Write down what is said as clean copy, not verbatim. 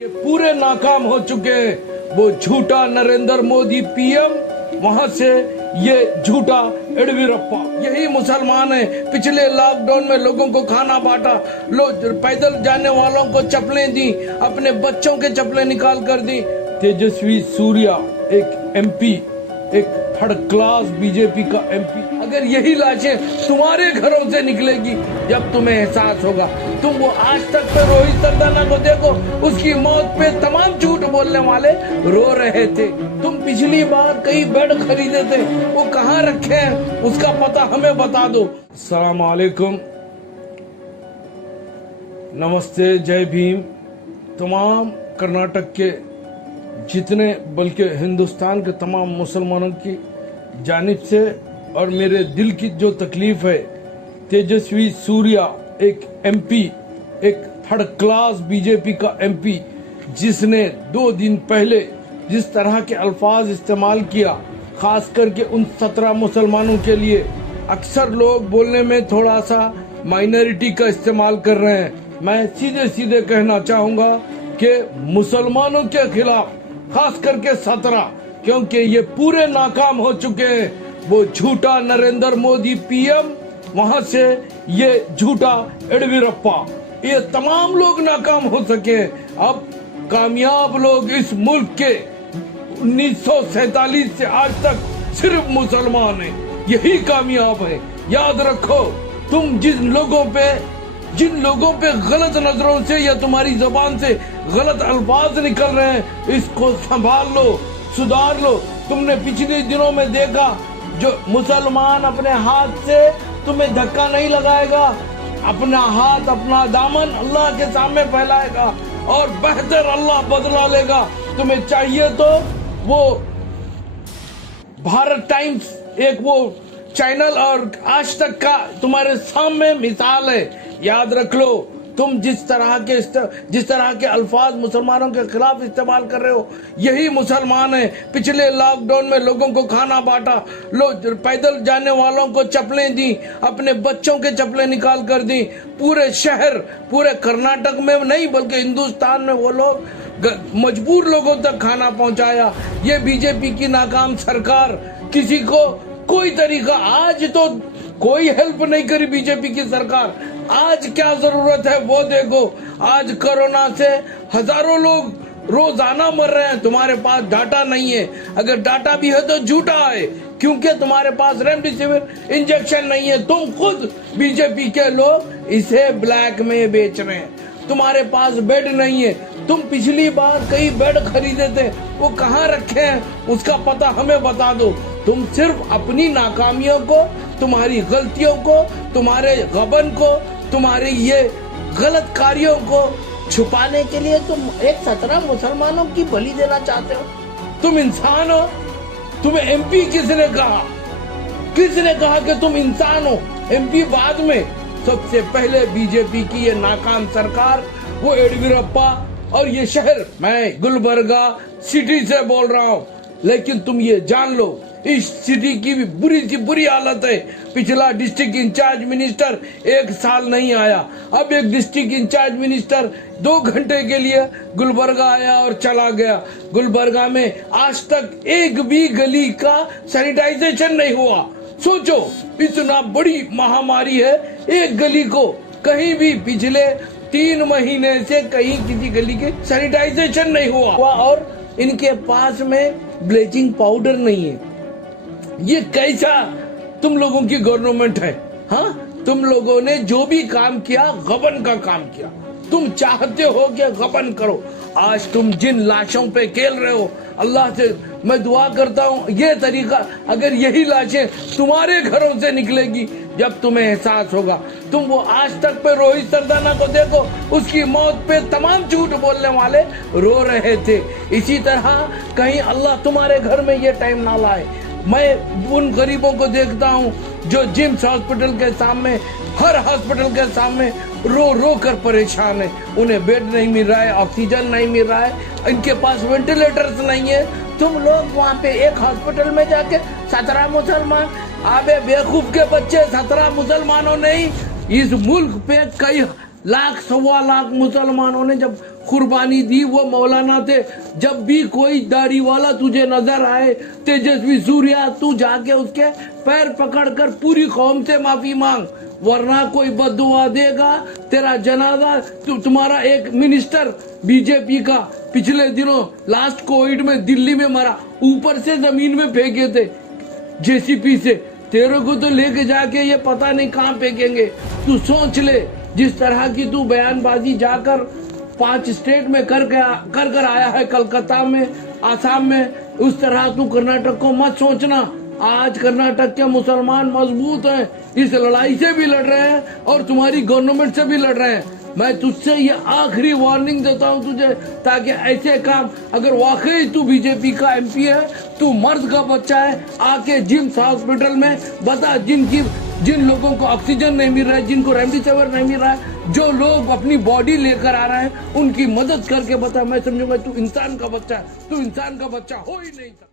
ये पूरे नाकाम हो चुके हैं। वो झूठा नरेंद्र मोदी पीएम, वहां से ये झूठा येडियुरप्पा, यही मुसलमान है। पिछले लॉकडाउन में लोगों को खाना बांटा, पैदल जाने वालों को चप्पलें दी, अपने बच्चों के चप्पलें निकाल कर दी। तेजस्वी सूर्या एक एमपी, एक थर्ड क्लास बीजेपी का एमपी, अगर यही लाशें तुम्हारे घरों से निकलेगी, जब तुम्हें एहसास होगा। तुम वो आज तक पे रोहित सरदाना को देखो, उसकी मौत पे तमाम झूठ बोलने वाले रो रहे थे। तुम पिछली बार कई बेड खरीदे थे, वो कहाँ रखे हैं, उसका पता हमें बता दो। अस्सलाम वालेकुम, नमस्ते, जय भीम। तमाम कर्नाटक के जितने, बल्कि हिंदुस्तान के तमाम मुसलमानों की जानिब से और मेरे दिल की जो तकलीफ है, तेजस्वी सूर्या एक एमपी, एक थर्ड क्लास बीजेपी का एमपी, जिसने 2 दिन पहले जिस तरह के अल्फाज इस्तेमाल किया, खास करके उन 17 मुसलमानों के लिए। अक्सर लोग बोलने में थोड़ा सा माइनॉरिटी का इस्तेमाल कर रहे हैं। मैं सीधे सीधे कहना चाहूंगा कि मुसलमानों के खिलाफ, खास करके 17, क्योंकि ये पूरे नाकाम हो चुके हैं। वो झूठा नरेंद्र मोदी पीएम, वहां से ये झूठा येडियुरप्पा, ये तमाम लोग नाकाम हो सके। अब कामयाब लोग इस मुल्क के 1947 से आज तक सिर्फ मुसलमान हैं, यही कामयाब है। याद रखो, तुम जिन लोगों पे गलत नजरों से या तुम्हारी जबान से गलत अल्फाज निकल रहे हैं, इसको संभाल लो, सुधार लो। तुमने पिछले दिनों में देखा, जो मुसलमान अपने हाथ से तुम्हें धक्का नहीं लगाएगा, अपना हाथ, अपना दामन अल्लाह के सामने फैलाएगा और बेहतर अल्लाह बदला लेगा। तुम्हें चाहिए तो वो भारत टाइम्स, एक वो चैनल और आज तक का तुम्हारे सामने मिसाल है। याद रख लो, तुम जिस तरह के अल्फाज मुसलमानों के खिलाफ इस्तेमाल कर रहे हो, यही मुसलमान है। पिछले लॉकडाउन में लोगों को खाना बांटा, पैदल जाने वालों को चप्पलें दी, अपने बच्चों के चप्पलें निकाल कर दी। पूरे शहर, पूरे कर्नाटक में नहीं बल्कि हिंदुस्तान में वो लोग मजबूर लोगों तक खाना पहुंचाया। ये बीजेपी की नाकाम सरकार, किसी को कोई तरीका, आज तो कोई हेल्प नहीं करी बीजेपी की सरकार। आज क्या जरूरत है वो देखो। आज कोरोना से हजारों लोग रोजाना मर रहे हैं, तुम्हारे पास डाटा नहीं है। अगर डाटा भी है तो झूठा है, क्योंकि तुम्हारे पास रेमडेसिविर इंजेक्शन नहीं है। तुम खुद बीजेपी के लोग इसे ब्लैक में बेच रहे हैं। तुम्हारे पास बेड नहीं है। तुम पिछली बार कई बेड खरीदे थे, वो कहाँ रखे हैं, उसका पता हमें बता दो। तुम सिर्फ अपनी नाकामियों को, तुम्हारी गलतियों को, तुम्हारे गबन को, तुम्हारे ये गलत कार्यों को छुपाने के लिए तुम एक 17 मुसलमानों की बलि देना चाहते हो। तुम इंसान हो? तुम्हें एमपी किसने कहा? किसने कहा कि तुम इंसान हो? एमपी बाद में। सबसे पहले बीजेपी की ये नाकाम सरकार, वो येडियुरप्पा और ये शहर, मैं गुलबर्गा सिटी से बोल रहा हूँ, लेकिन तुम ये जान लो, इस सिटी की भी बुरी सी बुरी हालत है। पिछला डिस्ट्रिक्ट इंचार्ज मिनिस्टर 1 साल नहीं आया। अब एक डिस्ट्रिक्ट इंचार्ज मिनिस्टर 2 घंटे के लिए गुलबर्गा आया और चला गया। गुलबर्गा में आज तक एक भी गली का सैनिटाइजेशन नहीं हुआ। सोचो, इतना बड़ी महामारी है, एक गली को कहीं भी पिछले 3 महीने से कहीं किसी गली के सैनिटाइजेशन नहीं हुआ और इनके पास में ब्लीचिंग पाउडर नहीं है। ये कैसा तुम लोगों की गवर्नमेंट है? हाँ, तुम लोगों ने जो भी काम किया, गबन का काम किया। तुम चाहते हो कि गबन करो। आज तुम जिन लाशों पे खेल रहे हो, अल्लाह से मैं दुआ करता हूँ, ये तरीका, अगर यही लाशें तुम्हारे घरों से निकलेगी, जब तुम्हें एहसास होगा। तुम वो आज तक पे रोहित सरदाना को देखो, उसकी मौत पे तमाम झूठ बोलने वाले रो रहे थे। इसी तरह कहीं अल्लाह तुम्हारे घर में ये टाइम ना लाए। मैं उन गरीबों को देखता हूँ जो जिम्स हॉस्पिटल के सामने, हर हॉस्पिटल के सामने रो रो कर परेशान है। उन्हें बेड नहीं मिल रहा है, ऑक्सीजन नहीं मिल रहा है, इनके पास वेंटिलेटर्स नहीं है। तुम लोग वहाँ पे एक हॉस्पिटल में जाके 17 मुसलमान, आबे बेवकूफ के बच्चे, 17 मुसलमानों ने ही इस मुल्क पे कई लाख, 1.25 लाख मुसलमानों ने जब कुर्बानी दी वो मौलाना थे। जब भी कोई दाढ़ी वाला तुझे नजर आए, तेजस्वी सूर्या, तू जाके उसके पैर पकड़कर पूरी कौम से माफी मांग, वरना कोई बद्दुआ देगा। तेरा जनाजा तुम्हारा एक मिनिस्टर बीजेपी का पिछले दिनों लास्ट कोविड में दिल्ली में मरा, ऊपर से जमीन में फेंके थे जेसीपी से। तेरे को तो लेके जाके ये पता नहीं कहाँ फेंकेंगे। तू सोच ले, जिस तरह की तू बयानबाजी जाकर 5 स्टेट में कर आया है, कलकत्ता में, आसाम में, उस तरह तू कर्नाटक को मत सोचना। आज कर्नाटक के मुसलमान मजबूत हैं, इस लड़ाई से भी लड़ रहे हैं और तुम्हारी गवर्नमेंट से भी लड़ रहे हैं। मैं तुझसे ये आखिरी वार्निंग देता हूँ तुझे, ताकि ऐसे काम, अगर वाकई तू बीजेपी का एमपी है, तू मर्द का बच्चा है, आके जिम्स हॉस्पिटल में बता, जिन लोगों को ऑक्सीजन नहीं मिल रहा है, जिनको रेमडेसिविर नहीं मिल रहा है, जो लोग अपनी बॉडी लेकर आ रहे हैं, उनकी मदद करके बता। मैं समझूंगा तू इंसान का बच्चा है, तू इंसान का बच्चा हो ही नहीं सकता।